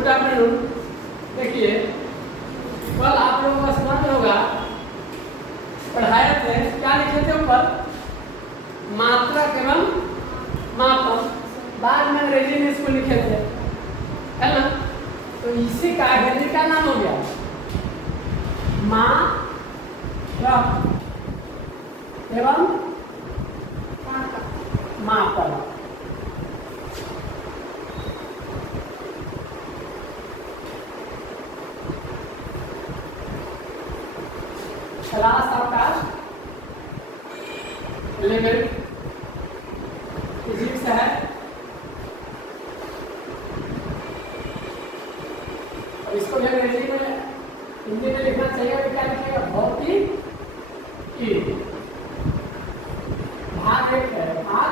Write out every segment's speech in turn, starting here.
Good afternoon. देखिए कल आप लोगों का स्मरण होगा पढ़ाए थे, क्या लिखे थे ऊपर, मात्रक एवं मापक। बाद में अंग्रेजी में इसको लिखे थे, है ना। तो इसी का हिंदी का नाम हो गया मात्रक एवं मापक। क्लास आपका 11 फिजिक्स है। और इसको भी अंग्रेजी में हिंदी में लिखना चाहिए। क्या लिखिएगा, भौतिकी भाग 1 है, भाग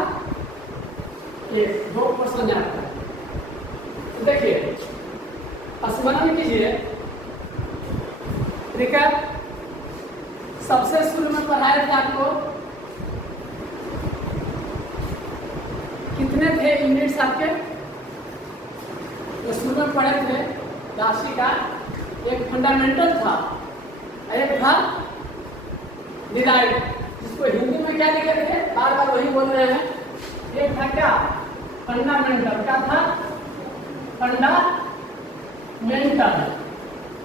1 2 क्वेश्चन आता है। तो देखिए स्मरण कीजिए, ठीक है। सबसे शुरू में पढ़ाए थे आपको, कितने थे यूनिट्स आपके, तो शुरू में पढ़े थे राशि का एक फंडामेंटल था, एक था डिराइव, जिसको हिंदी में क्या लिखे थे, बार बार वही बोल रहे हैं। एक था क्या, फंडामेंटल, क्या था, फंडामेंटल।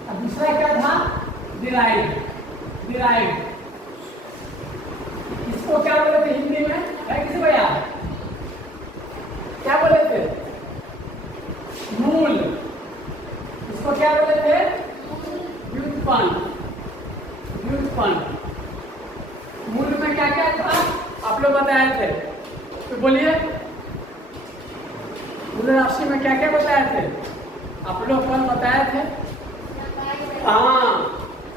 और दूसरा क्या था, डिराइव। डिराइव इसको क्या बोले थे हिंदी में, है किसी को याद, क्या बोले थे, मूल। इसको क्या बोले थे, व्युत्पन्न। व्युत्पन्न मूल में क्या क्या था आप लोग बताए थे, तो बोलिए मूल राशि में क्या क्या बताए थे आप लोग, कल बताए थे। हाँ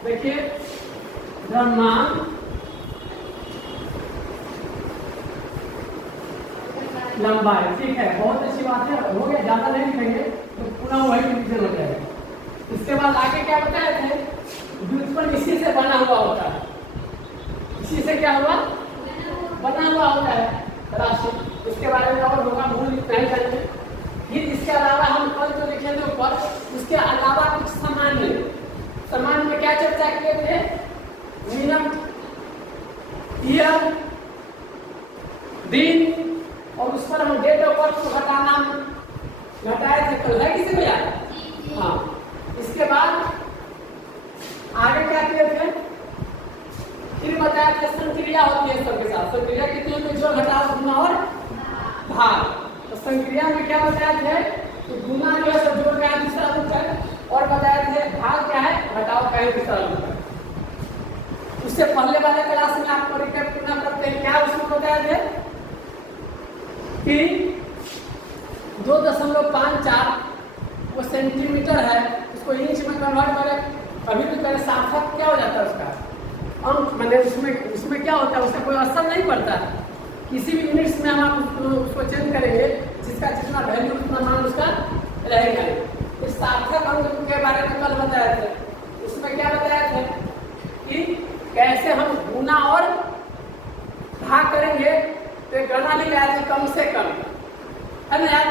देखिए, द्रव्यमान, लंबाई, ठीक है, बहुत अच्छी बात है, हो गया, ज्यादा नहीं लिखेंगे तो पूरा वही डिवीजन हो जाएगा। इसके बाद आगे क्या बताए थे, व्युत्पन्न इसी से बना हुआ होता है। इसी से क्या हुआ, बना हुआ होता है राशि। इसके बारे में और होगा, मूल नहीं करेंगे। फिर इसके अलावा हम कल जो लिखे थे ऊपर, उसके अलावा कुछ सामान्य में क्या चर्चा किए थे, मिनट, ईयर, दिन, और उस पर हम डेट ऑफ बर्थ को घटाए थे कल, है किसी को याद। हाँ, इसके बाद आगे क्या किए थे, फिर बताया था संक्रिया होती है सबके साथ। संक्रिया कितनी होती है, जो घटाओ, गुना और भाग। तो संक्रिया में क्या बताए थे, तो गुना जो है सब जोड़ का दूसरा रूप है, और बताए थे भाग क्या है, घटाओ का ही दूसरा रूप है। उससे पहले वाले क्लास में आपको रिकैप करना करते हैं, क्या उसमें बताए थे कि 2.54 वो सेंटीमीटर है, उसको इंच में कन्वर्ट करें, कभी भी करें, सार्थक क्या हो जाता है उसका अंक, मैंने उसमें क्या होता है, उसका कोई असर नहीं पड़ता। किसी भी यूनिट्स में हम उसको चेंज करेंगे, जिसका जितना वैल्यू उतना मान उसका रहेगा। इस सार्थक अंक के बारे में कल बताए थे। उसमें क्या बताए थे कि कैसे हम गुना और भाग करेंगे, तो गणना नहीं लगाए थे, कम से कम, है ना यार,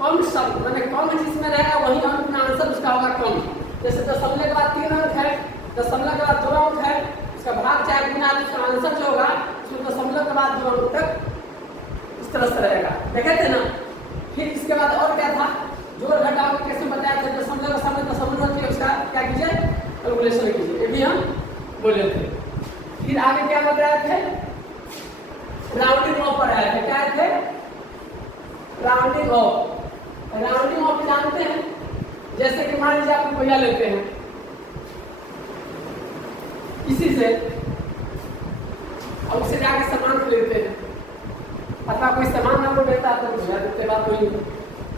कम शब्द मैंने कम जिसमें रहेगा वही अंक में आंसर उसका होगा कम। जैसे दशमलव के बाद 3 अंक है, दशमलव के बाद 2 अंक है, उसका भाग चाहे गुना, उसका आंसर जो होगा उसमें दशमलव के बाद 2 अंक तक इस तरह से रहेगा, देखे थे ना। फिर इसके बाद और क्या था, जोड़ घटाव कैसे बताया था, दशमलव के सामने दशमलव रखिए, उसका क्या कीजिए, कैलकुलेशन कीजिए, ये भी हम बोले थे। फिर आगे क्या बताया थे, राउंडिंग ऑफ पढ़ाए थे, क्या थे, राउंडिंग ऑफ। राउंडिंग ऑफ जानते हैं, जैसे कि मान लीजिए आप रुपया लेते हैं किसी से, और उससे जाके सामान खरीदते हैं, अथवा कोई सामान आपको देता है तो रुपया देते, बात हुई।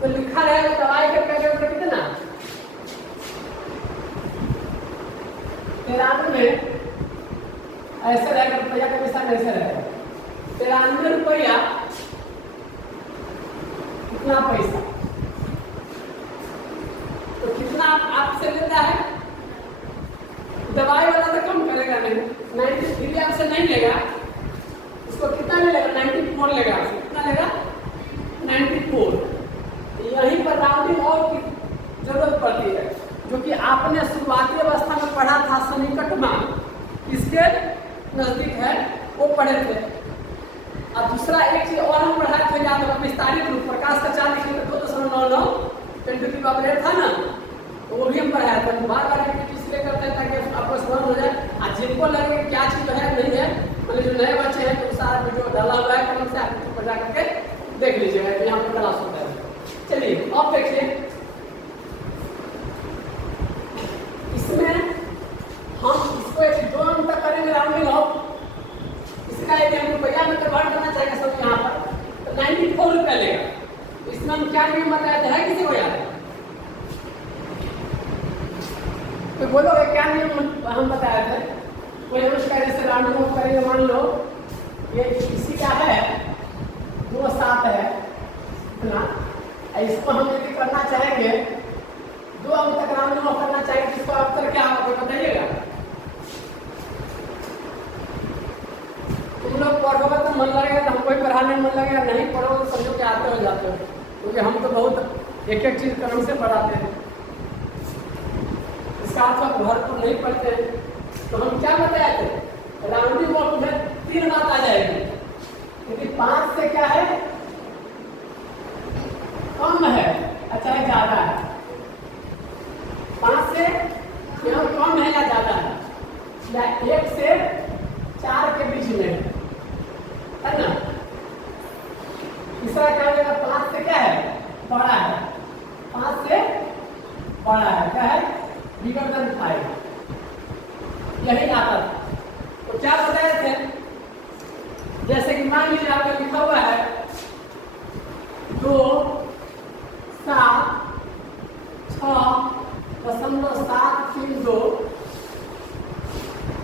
तो लिखा रहेगा दवाई के पैकेट में कितना, 93 में ऐसे रहेगा, रुपया का पैसा कैसे रहेगा, 93 रुपया कितना पैसा, तो कितना आपसे लेता है, दवाई वाला तो कम करेगा नहीं, 93 आपसे नहीं लेगा, उसको कितना मिलेगा, 94 लेगा, कितना लेगा, 94। यहीं पर राउंडिंग ऑफ की जरूरत का ऑपरेटर था ना, तो वो भी हम पढ़ाया था। बार बार रिपीट इसलिए करते हैं ताकि आपको समझ हो जाए। आज जिनको लगे क्या चीज़ है नहीं है, मतलब जो नए बच्चे हैं तो सारा वीडियो डाला हुआ है, कम से आप यूट्यूब पर जा करके देख लीजिएगा कि यहाँ पर क्लास होता है। चलिए अब देखिए, इसमें हम इसको एक 2 अंक तक करेंगे राउंडिंग ऑफ। इसका यदि हम रुपया में कन्वर्ट करना चाहेंगे सब यहाँ पर तो 94 रुपया लेगा। इसमें हम क्या नियम बताया था, है किसी को याद? तो बोलोगे क्या नियम हम बताया थे? कोई हम उसका जैसे राउंडिंग ऑफ करेंगे, मान लो ये इसी का है 2-7 है इतना, इसको हम यदि करना चाहेंगे 2 अंक तक राउंडिंग ऑफ करना चाहेंगे, इसको उत्तर क्या होगा बताइएगा? तुम लोग पढ़ोगे तो मन लगेगा, तो हमको ही पढ़ाने में मन लगेगा, नहीं पढ़ोगे तो समझो कि आते हो जाते हो, क्योंकि हम तो बहुत एक एक चीज़ क्रम से पढ़ाते हैं। इसका अर्थ आप घर पर नहीं पढ़ते हैं। तो हम क्या बताए थे, राउंडिंग ऑफ में 3 बात आ जाएगी, क्योंकि 5 से क्या है कम है, अच्छा है ज़्यादा है, 5 से यहाँ कम है या ज़्यादा है, या 1 से 4 के बीच में है ना। तीसरा क्या होगा, 5 से क्या है बड़ा है, 5 से बड़ा है, क्या है बिगर देन 5, यही आता था। तो क्या बताए थे, जैसे कि मान लीजिए आपका लिखा हुआ है 2, 7, 6.732,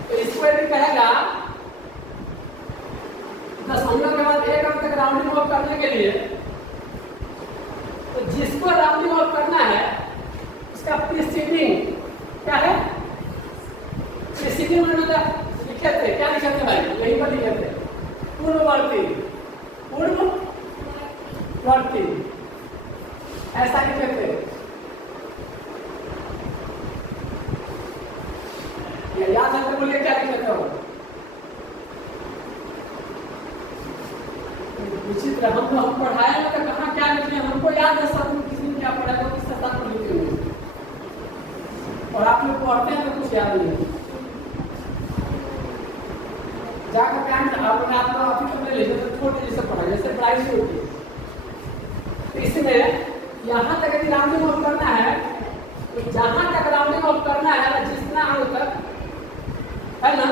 तो इसको यदि कहेगा दशमलव के बाद 1 अंक तक राउंडिंग ऑफ करने के लिए, तो जिसको राउंडिंग ऑफ करना है उसका प्रीसीडिंग क्या है, प्रीसीडिंग मतलब लिखे थे, क्या लिखे थे भाई, यहीं पर लिखे थे पूर्ववर्ती, पूर्ववर्ती ऐसा लिखे थे। याद है तो बोलिए क्या लिखे थे? विचित्र, हम पढ़ाए तो कहाँ क्या लिखे, हमको याद है सब, किसी ने क्या पढ़ा तो किस साथ में लिखे हुए, और आप लोग पढ़ते हैं तो कुछ याद नहीं। जाकर क्या आपने आपका ऑफिस में ले लीजिए, तो छोटे जैसे पढ़ा, जैसे प्राइस होती है, तो इसमें यहाँ तक यदि राउंडिंग ऑफ करना है, तो जहाँ तक राउंडिंग ऑफ करना है जितना अंक तक है ना,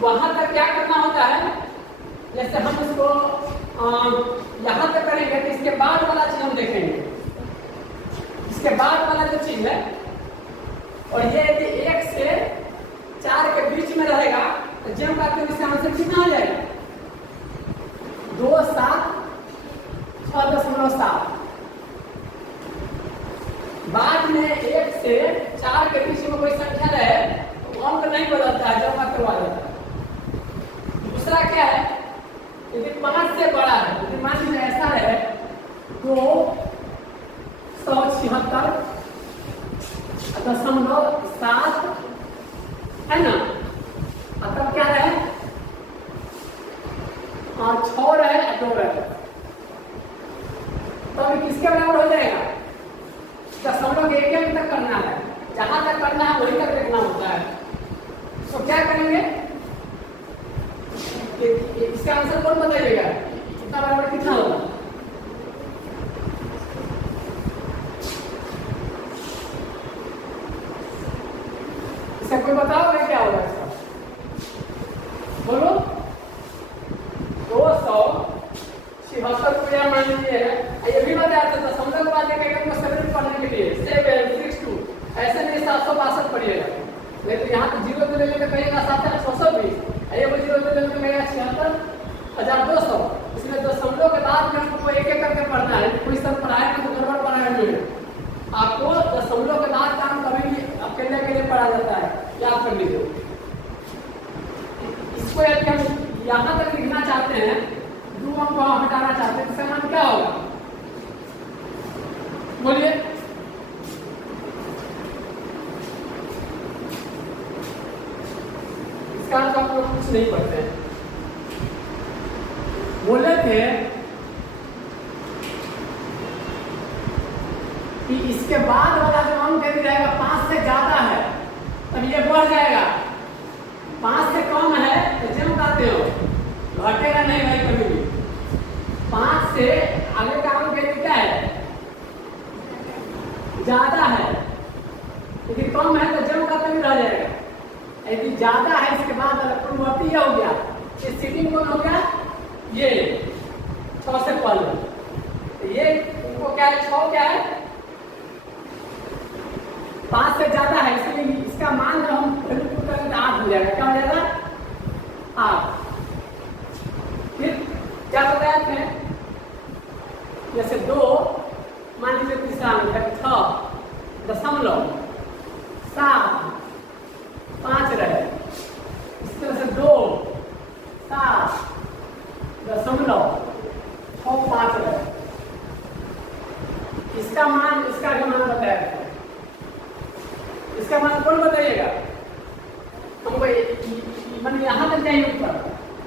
वहाँ तक क्या करना होता है, जैसे हम इसको यहाँ तक करेंगे तो इसके बाद वाला चीज हम देखेंगे, इसके बाद वाला जो चीज है, और ये यदि 1 से 4 के बीच में रहेगा तो जब का इसका आंसर कितना आ जाएगा, 2, 7, 6.7। बाद में 1 से 4 के बीच में कोई संख्या रहे तो अंक नहीं बदलता है, जब करवा देता है। दूसरा क्या है, यदि 5 से बड़ा है, यदि मान लीजिए ऐसा है 276.7 है ना, तब क्या रहे, 6 रहे 2 रहे, तो किसके बराबर हो जाएगा, दशमलव के 1 तक करना है, जहां तक करना है वहीं तक देखना होता है। तो क्या करेंगे, इसका आंसर कौन बताइएगा, कितना बराबर कितना होगा? इसका कोई बताओगे क्या होगा इसका, बोलो। 276 को यह मान लीजिए है, ये भी बताया था दशमलव के बाद एक अंक को सेपरेट करने के लिए 762, ऐसे नहीं 762 पढ़िएगा, नहीं तो यहाँ तो 0 से लेकर कहेगा 7,620, ये वो 0 से लेकर कहेगा 76,200। इसलिए दशमलव के बाद में हमको एक एक करके पढ़ना है, कोई सब पढ़ाएगा तो गड़बड़ पढ़ाया नहीं है। आपको दशमलव के बाद काम कभी भी अकेले अकेले पढ़ा जाता है, याद कर लीजिए। इसको यदि हम यहाँ तक लिखना चाहते हैं, 2 अंक वहाँ हटाना चाहते हैं, इसका मान क्या होगा, बोलिए। इसका तो आप लोग कुछ नहीं पढ़ते हैं। बोले थे इसके बाद वाला जो अंक यदि रहेगा 5 से ज्यादा है तब ये बढ़ जाएगा, 5 से कम है तो जम कहते हो घटेगा नहीं भाई कभी भी। 5 से आगे का अंक यदि क्या है ज्यादा है, यदि कम है तो जम का तभी रह जाएगा, यदि ज्यादा है इसके बाद पूर्ववर्ती ये हो गया, ये सीटिंग कौन हो गया, ये 6 से पहले, तो ये उनको क्या है 6 क्या है 5 से ज्यादा है, इसलिए इसका मान जब हम वैल्यू पुट करेंगे तो 8 हो जाएगा, क्या हो जाएगा 8। फिर क्या बताया थे, जैसे 2 मान लीजिए तीसरा अंक है 6.7 रहे, इस तरह से 2 7.65 रहे, इसका मान इसका भी मान बताया था, इसका मान कौन बताइएगा हमको, मैंने यहाँ तक चाहिए ऊपर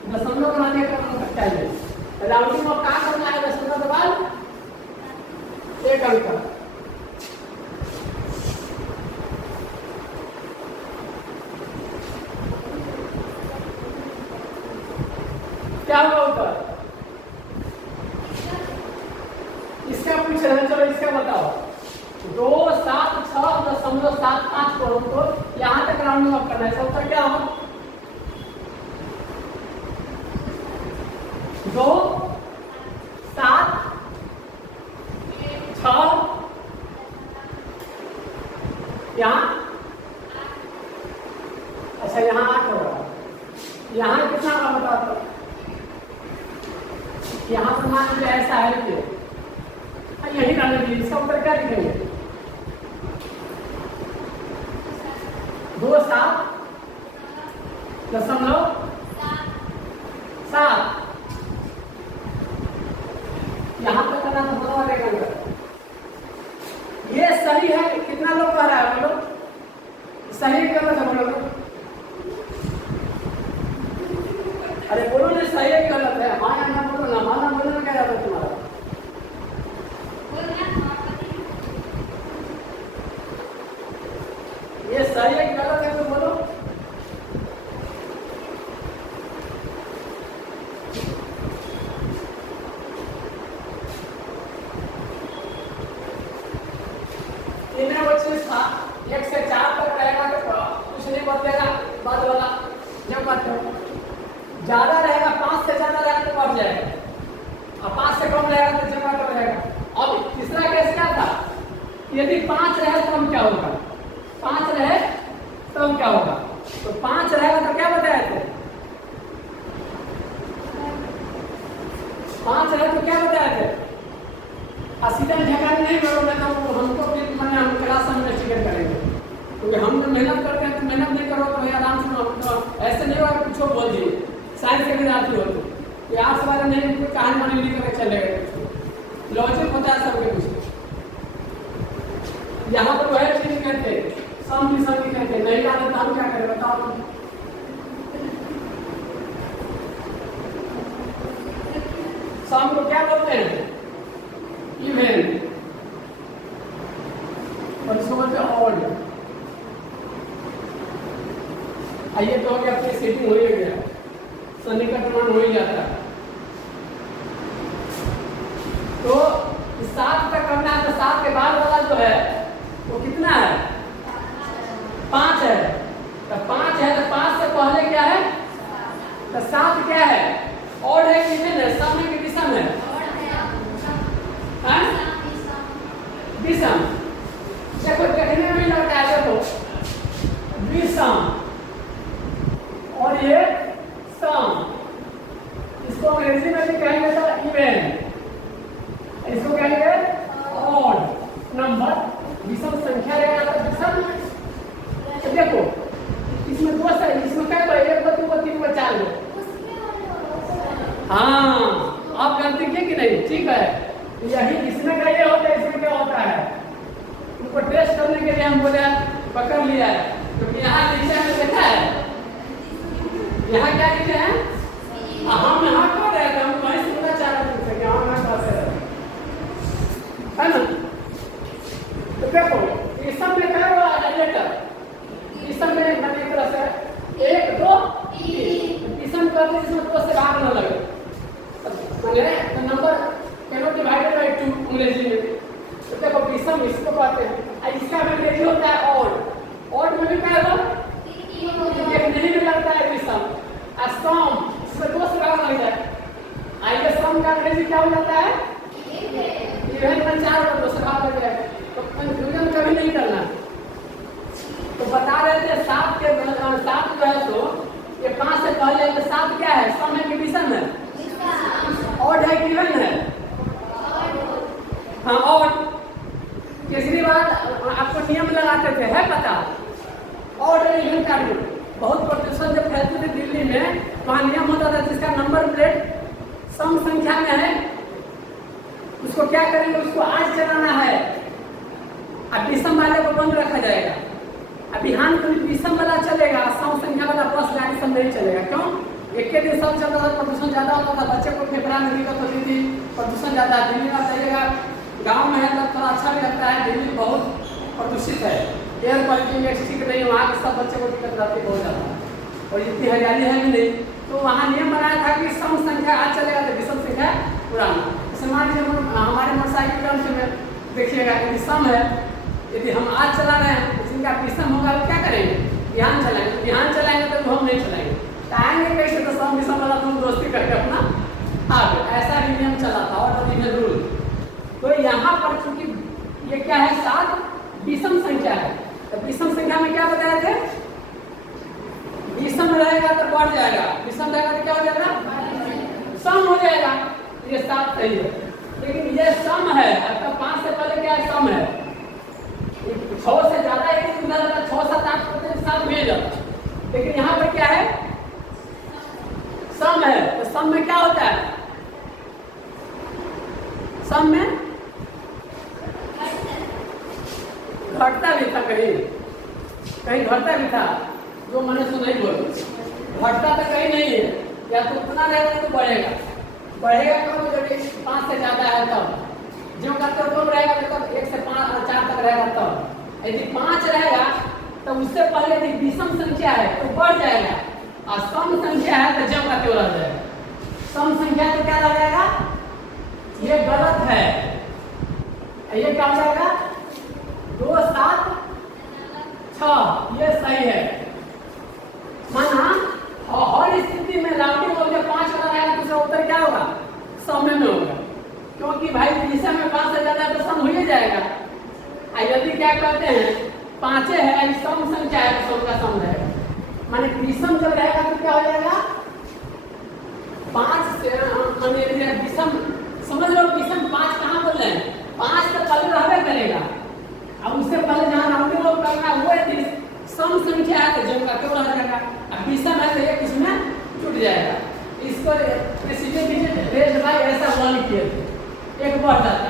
दशमलव बना देकर चाहिए, राउंडिंग में क्या करना है, दशमलव के बाद 1 अंक, क्या होगा ऊपर, इसका पूछ रहे हैं, चलो इसका बताओ, 276.75 करोड़ को यहाँ तक राउंडिंग अप करना है, इसका उत्तर क्या होगा 2 7 6 यहाँ, अच्छा यहाँ 8 होगा, यहाँ कितना होगा बताओ, यहाँ पर मान लीजिए ऐसा है कि यही रहने दीजिए, इसका उत्तर क्या लिखेंगे 2.7 यहाँ तक करना तो होना रहेगा, ये सही है, कितना लोग कह रहा है बोलो, सही करना था बोलो, अरे बोलो ना सही है गलत है, हाँ या ना बोलो ना, हाँ ना बोलो ना, क्या जाता है तुम्हारा, ये सही है गलत है तो बोलो, इन्हें वो चीज था 1 से 4 तक रहेगा तो कुछ नहीं बदलेगा, बाद वाला जब बात ज्यादा रहेगा, 5 से ज्यादा रहेगा तो बढ़ जाएगा, और 5 से कम रहेगा तो जमा कर रहेगा। अब तीसरा केस क्या था, यदि 5 रहे तो हम क्या होगा, 5 रहे तो हम क्या होगा, तो 5 रहेगा तो क्या बताया थे, 5 रहे तो क्या बताया थे, सीधा झकाने नहीं करोगे तो हमको भी मैंने हम क्लास में इन्वेस्टिगेट करेंगे, क्योंकि हम तो मेहनत करते हैं, तो मेहनत नहीं करो तो भैया आराम से तो ऐसे नहीं होगा कुछ बोल दिए, साइंस के विद्यार्थी हो तो ये आर्ट्स वाले नहीं, कोई कहानी वानी लिख कर चले गए, लॉजिक होता है सबके कुछ, यहाँ पर वह चीज कहते सम कहते नहीं जाने तो हम क्या करें बताओ तुम, सम को क्या बोलते हैं इवन, और इसको बोलते हैं ऑड। आइए तो हो गया, अपनी सेटिंग हो ही गया, सन्निकट मान हो ही जाता है, तो 7 तक करना है, तो 7 के बाद वाला जो है वो कितना है 5 है, तो 5 है तो 5 से पहले क्या है, तो 7 क्या है ऑड है कि इवन है, सम है कि विषम है, विषम, देखो देखने में लगता है, देखो विषम और ये सम, इसको अंग्रेजी में भी कहेंगे तो इवन, इसको कहेंगे ऑड नंबर, विषम संख्या रहेगा तो विषम, तो देखो इसमें 2 है, इसमें क्या है 1 2 3 4 लो, हाँ आप गलती की कि नहीं, ठीक है, यही इसमें का ये होता है, इसमें क्या होता है, उनको टेस्ट करने के लिए हम बोले पकड़ लिया है, क्योंकि यहाँ नीचे में देखा है, यहाँ क्या लिखे हैं, हम यहाँ कर रहे थे, हम वहीं सुनना चाह रहे थे कि हम यहाँ कैसे है ना, तो कैनॉट डिवाइडेड बाय 2 अंग्रेजी में। तो देखो विषम इसको कहते हैं। इसका अंग्रेजी होता है ऑड। ऑड में भी क्या होगा? एक नहीं भी लगता है विषम। सम इसमें 2 से काम लग जाए। आइए सम का अंग्रेजी क्या हो जाता है? इवन में 4 और 2 से काम लग जाए। तो कंफ्यूजन कभी नहीं करना। तो बता रहे थे 7 जो है तो ये 5 से पहले तो 7 क्या है? सम है कि विषम है? ऑड है कि इवन है? हाँ ऑड। तीसरी बात आपको नियम लगाते थे, है पता? ऑड और इवन का रूल। बहुत प्रदूषण जब फैलते थे दिल्ली में, वहाँ नियम होता था जिसका नंबर प्लेट सम संख्या में है उसको क्या करेंगे? उसको आज चलाना है। अब विषम वाले को बंद रखा जाएगा। अब बिहान को विषम वाला चलेगा, सम संख्या वाला बस गाड़ी सब नहीं चलेगा। क्यों? एक के दिन सब चलता था, प्रदूषण ज्यादा होता था, बच्चे को फेफड़ा में दिक्कत होती थी, प्रदूषण ज्यादा। दिल्ली में जाइएगा, गाँव में है तब थोड़ा अच्छा भी लगता है। दिल्ली बहुत प्रदूषित है, एयर क्वालिटी में ठीक नहीं, वहाँ के सब बच्चे को दिक्कत रहती है बहुत ज़्यादा, और इतनी हरियाली है भी नहीं। तो वहाँ नियम बनाया था कि सम संख्या आज चलेगा तो विषम संख्या पुराना। जैसे मान लीजिए हमारे मोटरसाइकिल में देखिएगा यदि सम है, यदि हम आज चला रहे हैं तो जिनका विषम होगा वो क्या करेंगे? बिहान चलाएंगे। तो बिहान चलाएंगे तो हम नहीं चलाएंगे, तो आएंगे कैसे? तो सम विषम वाला तुम दोस्ती करके अपना आगे। ऐसा भी नियम चला था और रूल। तो यहाँ पर चूंकि ये क्या है? 7 विषम संख्या है। तो विषम संख्या में क्या बताए थे? विषम रहेगा तो बढ़ जाएगा, विषम रहेगा तो क्या हो जाएगा? सम हो जाएगा। ये 7 सही है, लेकिन ये सम है। आपका 5 से पहले क्या है? सम है। 6 से ज्यादा एक 6, 7, 8 7 मिल जाता, लेकिन यहाँ पर क्या है? सम है। तो सम में क्या होता है? सम में घटता भी था, कहीं घटता भी था, जो मैंने सुन नहीं बोल। घटता तो कहीं नहीं है, या तो उतना रहेगा तो बढ़ेगा कब? जब 5 से ज्यादा है तब। जो करते हो कब रहेगा? तब 1 से 4 तक रहेगा तब। यदि 5 रहेगा तो उससे पहले यदि विषम संख्या है तो बढ़ जाएगा, और सम संख्या है तो जब का त्यों रह जाएगा। सम संख्या तो क्या रह जाएगा? ये गलत है। ये क्या हो जाएगा? 2, 7, 6 ये सही है। माना हर स्थिति में राउंडिंग होकर 5 वाला रहेगा तो उसका उत्तर क्या होगा? सम में होगा, क्योंकि भाई विषम में 5 से ज्यादा तो सम हो ही जाएगा। यदि क्या कहते हैं 5 है, सम संख्या है तो सम का सम रहेगा। माने विषम जब रहेगा तो क्या हो जाएगा? 5 से माने विषम समझ लो, विषम 5 कहाँ बोल रहे हैं? 5 से पहले रहबे करेगा, अब उससे पहले जहाँ राउंडिंग ऑफ करना वो है सम संख्या है तो जब का क्यों रह जाएगा। अब विषम है तो एक इसमें छूट जाएगा। इसको रेज भाई ऐसा वन किए थे, एक बढ़ जाता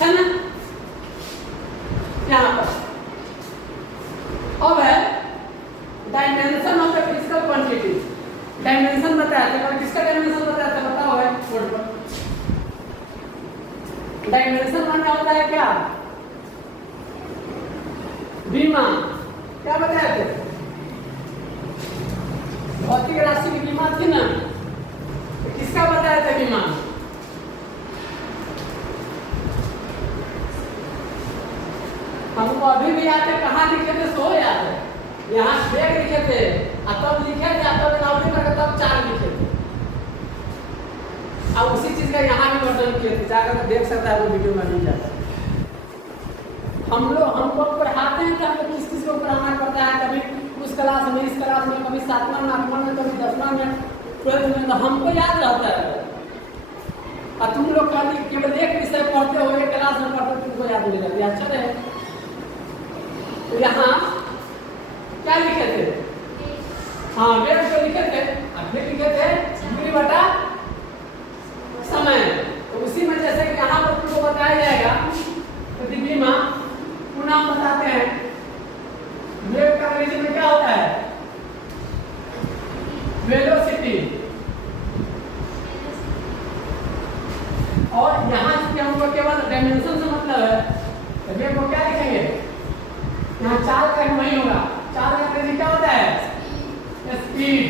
है ना यहाँ पर। अब है dimension of the physical quantity. Dimension बताया था, और किसका डायमेंशन बताया था? बताओ है बोर्ड पर। डायमेंशन माने होता है क्या? विमान। क्या बताया थे? भौतिक राशि की विमान थी ना, तो किसका बताया था विमान? हमको अभी भी याद है, कहाँ लिखे थे? सो याद है, यहाँ बैग लिखे थे, तब लिखे थे, तब राउंडिंग करके तब 4 लिखे थे। अब उसी चीज का यहाँ भी वर्णन किए थे, जाकर तो देख सकता है, वो वीडियो में नहीं जाता। हम लोग पढ़ाते हैं कि हमें किस चीज को पढ़ाना पड़ता है, कभी उस क्लास में, इस क्लास में, कभी 7वां में, 8वां में, कभी 10वां में, 12th में, तो हमको याद रहता है। और तुम लोग केवल एक विषय पढ़ते हो, एक क्लास में पढ़ते हो, तुमको याद नहीं रहती। अच्छा रहे। तो यहाँ क्या लिखे थे? हाँ वेग को लिखे थे, फिर लिखे थे दूरी बटा समय। तो उसी में जैसे कि यहाँ पर तुमको बताया जाएगा, प्रतिबिंब पुनः हम बताते हैं वेग का अंग्रेजी में क्या होता है? वेलोसिटी। और यहाँ से हमको केवल डायमेंशन से मतलब है, तो वेग को क्या लिखेंगे? यहाँ 4 का वही होगा। 4 का अंग्रेजी क्या होता है? स्पीड।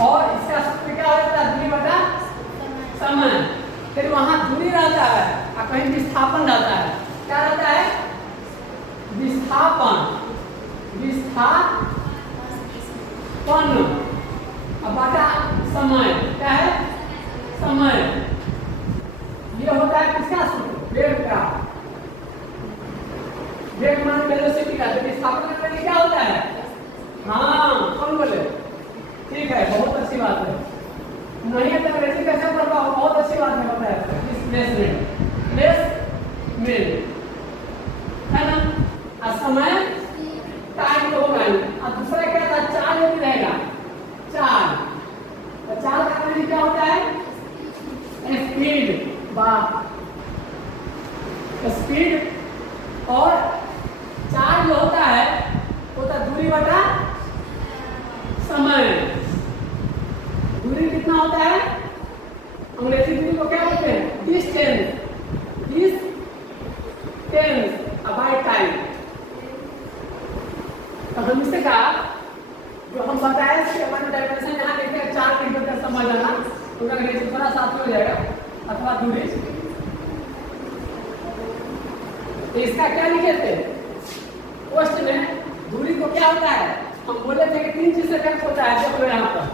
और इसका क्या होता है? समय, फिर वहां दूरी रहता है और कहीं विस्थापन रहता है। क्या रहता है? विस्थापन, विस्थापन अब बटा समय। क्या है? समय। ये होता है किसका सूत्र? वेग का। वेग मान वेलोसिटी का। विस्थापन का क्या होता है? हाँ, कौन बोले? ठीक है, बहुत अच्छी बात है। नहीं है तो अंग्रेजी कैसे पढ़ पाओ? बहुत अच्छी बात है, बताया डिस्प्लेसमेंट, है ना। और समय टाइम तो होगा ही। और दूसरा क्या था? चाल भी रहेगा, चाल। और चाल का मतलब क्या होता है? Speed, speed. और चाल जो होता है वो तो दूरी बटा समय। दूरी कितना होता है? अंग्रेजी दूरी को क्या बोलते हैं? Distance, distance by time. तो हम इससे कहा जो हम बताए वन डायमेंशन यहाँ देखिए 4 किलोमीटर समझ आना, तो अंग्रेजी थोड़ा साथ में हो जाएगा अथवा दूरी। तो इसका क्या लिखे थे पोस्ट में? दूरी को क्या होता है? हम बोले थे कि 3 चीज से व्यक्त होता है। देखो यहाँ पर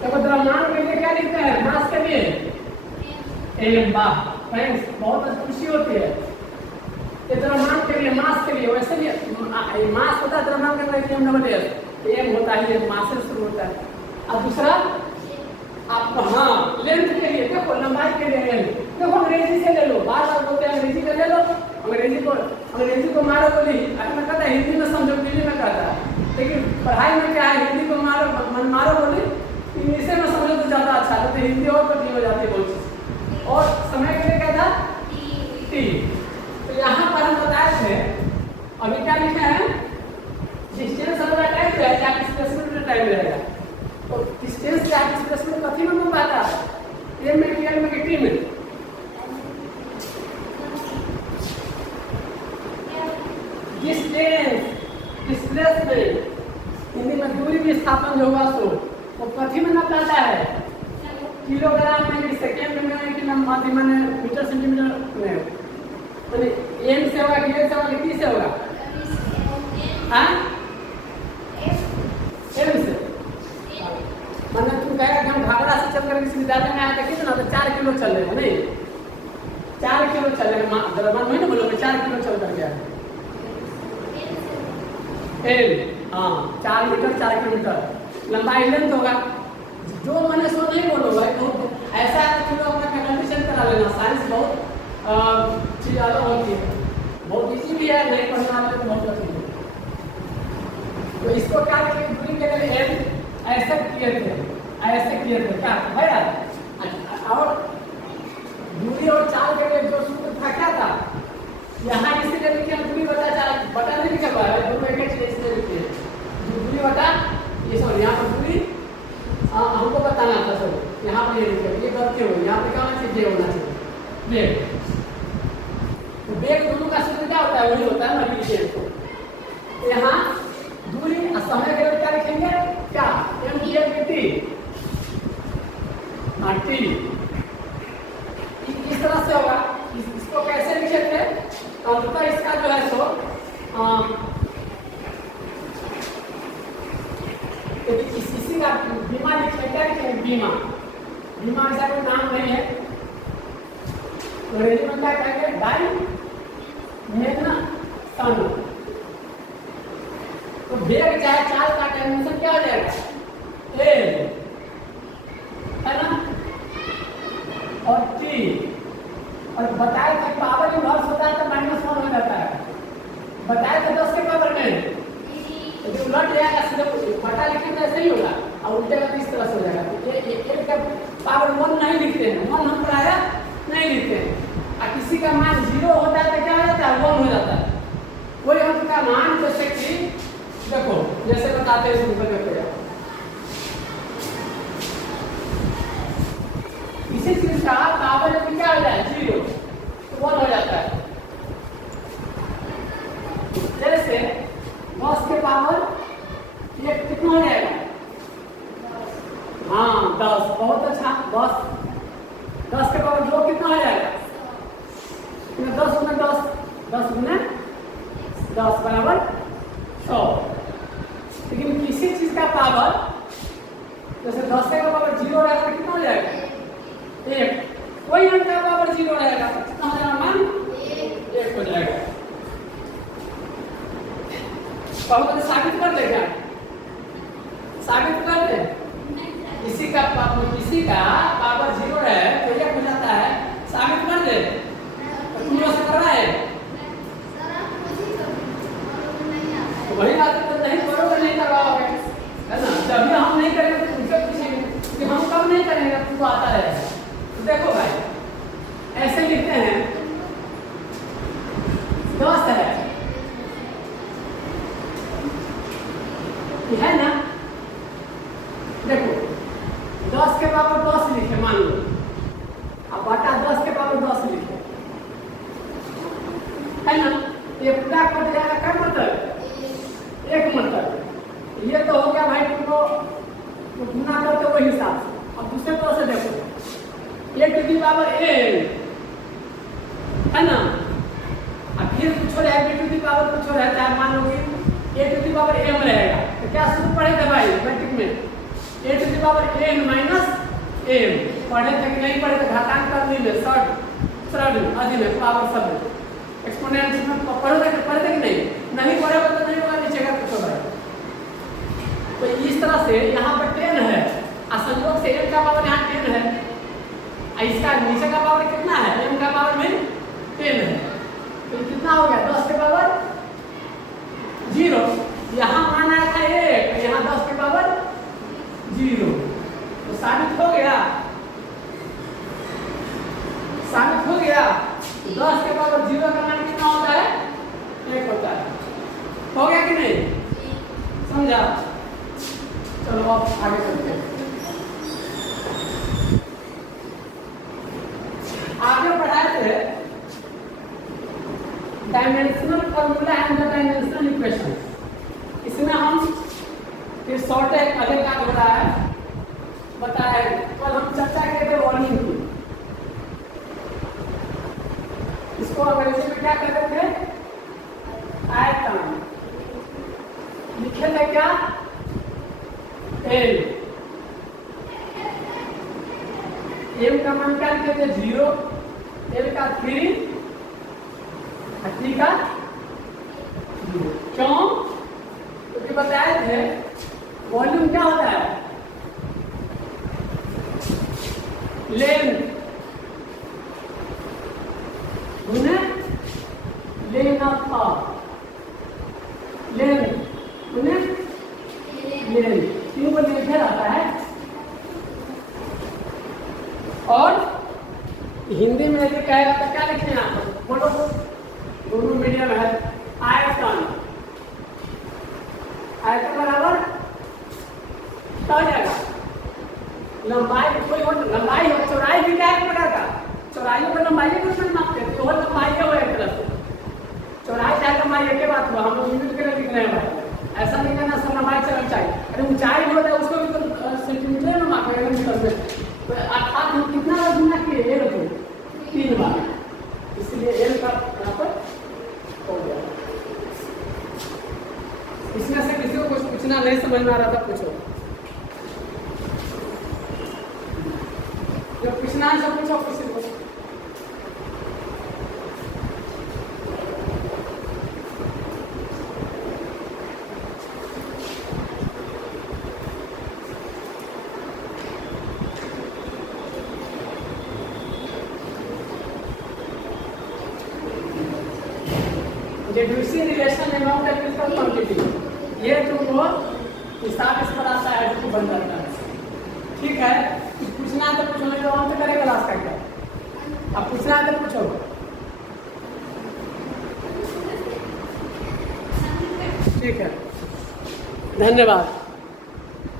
तो द्रव्यमान के लिए क्या लिखते हैं? मास के लिए एम। वाह थैंक्स, बहुत खुशी होती है। ये द्रव्यमान के लिए, मास के लिए, वैसे भी मास होता है द्रव्यमान के लिए एम डबल एस, एम होता है, ये मास से शुरू होता है। और दूसरा आपको हाँ लेंथ के लिए, देखो लंबाई के लिए लेंथ। देखो अंग्रेजी से ले लो, बार बार बोलते हैं अंग्रेजी का ले लो। अंग्रेजी को मारो बोली, मैं कहता है हिंदी में समझो, दिल्ली में कहता है, लेकिन पढ़ाई में क्या है? हिंदी को मारो बोली, इंग्लिश में समझो तो ज्यादा अच्छा है। तो हिंदी और कठिन हो जाती है बहुत चीज। और समय के लिए क्या था? टी। तो यहाँ पर हम बताए थे, अभी क्या लिखे हैं? डिस्टेंस अगर टाइम है या डिस्प्लेसमेंट में टाइम रहेगा। तो डिस्टेंस या डिस्प्लेसमेंट कथी में हम बात है? एम में, टी में, टी में। डिस्टेंस, डिस्प्लेसमेंट, हिंदी में दूरी विस्थापन जो होगा सो वो कथी में नापता है? किलोग्राम में, कि सेकेंड में, कि मीटर सेंटीमीटर में? माने एम से होगा कि एल से होगा कि टी से होगा? हाँ, एम से। मतलब तुम कहेगा कि हम घाघरा से चल कर विश्वविद्यालय में आया था कितना? तो 4 किलो चल रहे हैं, नहीं 4 किलो चल रहे हैं। द्रव्यमान में ना बोलोगे 4 किलो चल कर गया एल। हाँ, 4 मीटर 4 किलोमीटर लंबाई लेंथ होगा। जो मैंने सो नहीं बोलो भाई, बहुत ऐसा है कि लोग अपना कैलकुलेशन करा लेना। साइंस बहुत चीज ज़्यादा होती है, बहुत इजी भी है, नहीं पढ़ना है तो बहुत कठिन है। तो इसको क्या किए? दूरी के लिए एम ऐसे किए थे, क्या भैया? और दूरी और चाल के लिए जो सूत्र था क्या था? यहाँ इसीलिए लिखे दूरी बटा चाल, बटा नहीं लिखा हुआ है, दोनों एक ही चीज इसलिए लिखे दूरी बटा ये। सॉरी, यहाँ पर दूरी हमको बताना था सर, यहाँ पर ये लिखे, ये गलती हो गई। यहाँ पे क्या होना चाहिए? होना चाहिए वेग। तो वेग दोनों का सूत्र क्या होता है? वही होता है ना, लिखिए इसको। यहाँ दूरी और समय के लिए क्या लिखेंगे? क्या? M T M T T. इस तरह से होगा। इसको कैसे लिखे थे? अंततः इसका जो है सो इसी का बीमा लिखने, क्या लिखेंगे? बीमा। बीमा ऐसा कोई नाम नहीं है, अंग्रेजी में क्या कहेंगे? डायमेंशन। तो वेग चाहे चाल का डायमेंशन क्या हो जाएगा? एल, है ना। और टी, और बताए थे पावर इनवर्स होता है तो -1 हो जाता है। बताए थे 10 के पावर में, तो उलट जाएगा, सीधे बटा लिखेंगे तो ऐसे ही होगा, और उल्टेगा तो इस तरह से हो जाएगा। ये एक का पावर 1 नहीं लिखते हैं, 1 हम पढ़ाया नहीं लिखते हैं। और किसी का मान 0 होता है तो क्या हो जाता है? 1 हो जाता है। कोई अंक का मान जैसे कि देखो, जैसे बताते हैं सिंपल में क्या, इसी चीज का पावर में क्या हो जाए? 0, तो 1 हो जाता है। जैसे 10 के पावर ये कितना हो जाएगा? हाँ 10, बहुत अच्छा। 10 10 के पावर 2 कितना हो जाएगा? 10 गुना 10, 10 गुना 10 बराबर 100। लेकिन किसी चीज का पावर जैसे 10 का पावर 0 रहेगा तो कितना हो जाएगा? 1। कोई अंक का पावर 0 रहेगा तो कितना हो जाएगा मान? 1 हो जाएगा। तो हम साबित कर देगा, साबित कर दे। किसी का पावर 0 है तो 1 हो जाता है, साबित कर दे। तो तुम लोग से कर रहा है वही बात तो नहीं करोगे, नहीं करवाओगे, है ना? जब हम नहीं करेंगे तो तुमसे पूछेंगे कि हम कब नहीं करेंगे, तुमको आता है। तो देखो भाई ऐसे लिखते हैं, 10 है ना? देखो 10 के पावर 10 लिखे मान लो, अब बटा 10 के पावर 10 लिखे, है ना? ये पूरा कट जाएगा, क्या मतलब? 1 मतलब। ये तो हो गया भाई, तुमको गुना करते वही हिसाब से। अब दूसरे तरह से देखो, a to the power n, है ना? अब फिर कुछ रहेगा, b टू दी पावर कुछ रहता है, मान लो कि a to the power m रहेगा, तो क्या सूत्र पढ़े थे भाई मैट्रिक में? a to the power n minus m पढ़े थे कि नहीं पढ़े थे? घातांक कर लीजिए, सरल आदि में पावर सब एक्सपोनेंट में पढ़े थे कि नहीं? नहीं पढ़े तो नहीं होगा, नीचे का कुछ होगा। तो इस तरह से यहाँ पर 10 है, संयोग से m का पावर यहाँ 10 है, इसका नीचे का पावर कितना है? m का पावर में 10 है, तो कितना हो गया? 10 के पावर 0। यहाँ मान आया था 1, यहाँ 10 के पावर 0, तो साबित हो गया, साबित हो गया। 10 के पावर 0 का मान कितना होता है? 1 होता है। हो गया कि नहीं? समझा? चलो अब आगे चलते हैं। आगे पढ़ाए थे dimensional formula and the dimensional equation. इसमें हम फिर शॉर्ट है, पहले का हो रहा है बताया, कल हम चर्चा किए थे वॉल्यूम की। इसको अंग्रेजी में क्या कहते थे? आयतन। लिखे थे क्या? एल। एम का मान क्या लिखे थे? 0, एल का 3, का 0। क्यों? क्योंकि बताए थे वॉल्यूम क्या होता है? लेंथ गुने लेंथ ऑफ, लेंथ गुने लेंथ, तीनों को लिखा जाता है। और हिंदी में यदि कहेगा तो क्या लिखे यहाँ पर? बोलो, दोनों मीडियम है। आयतन, आयतन बराबर क्या हो जाएगा? लंबाई, कोई और लंबाई हो, चौड़ाई भी क्या पड़ेगा? चौड़ाई को लंबाई के रूप में मापते हैं, तो वो लंबाई है, वो एक तरह से चौड़ाई चाहे लंबाई एक ही बात हुआ। हम लोग यूनिट के लिए लिख रहे हैं भाई, ऐसा नहीं करना सब लंबाई चलना चाहिए। अरे ऊंचाई हो जाए उसको भी तो सेंटीमीटर में मापेगा, मीटर में। तो अर्थात हम कितना बार गुना किए? एल को 3 बार, इसलिए एल का यहाँ पर हो गया। इसमें से किसी को कुछ पूछना नहीं समझ में आ रहा था, पूछो। जो पूछना है सब पूछो किसी को। Deducing relation amount of physical quantity, ये तुमको हिसाब इस पर आता है, जो बन जाता है। ठीक है, पूछना है तो पूछो, नहीं तो हम तो करेंगे क्लास का क्या। अब पूछना है तो पूछो। ठीक है, धन्यवाद।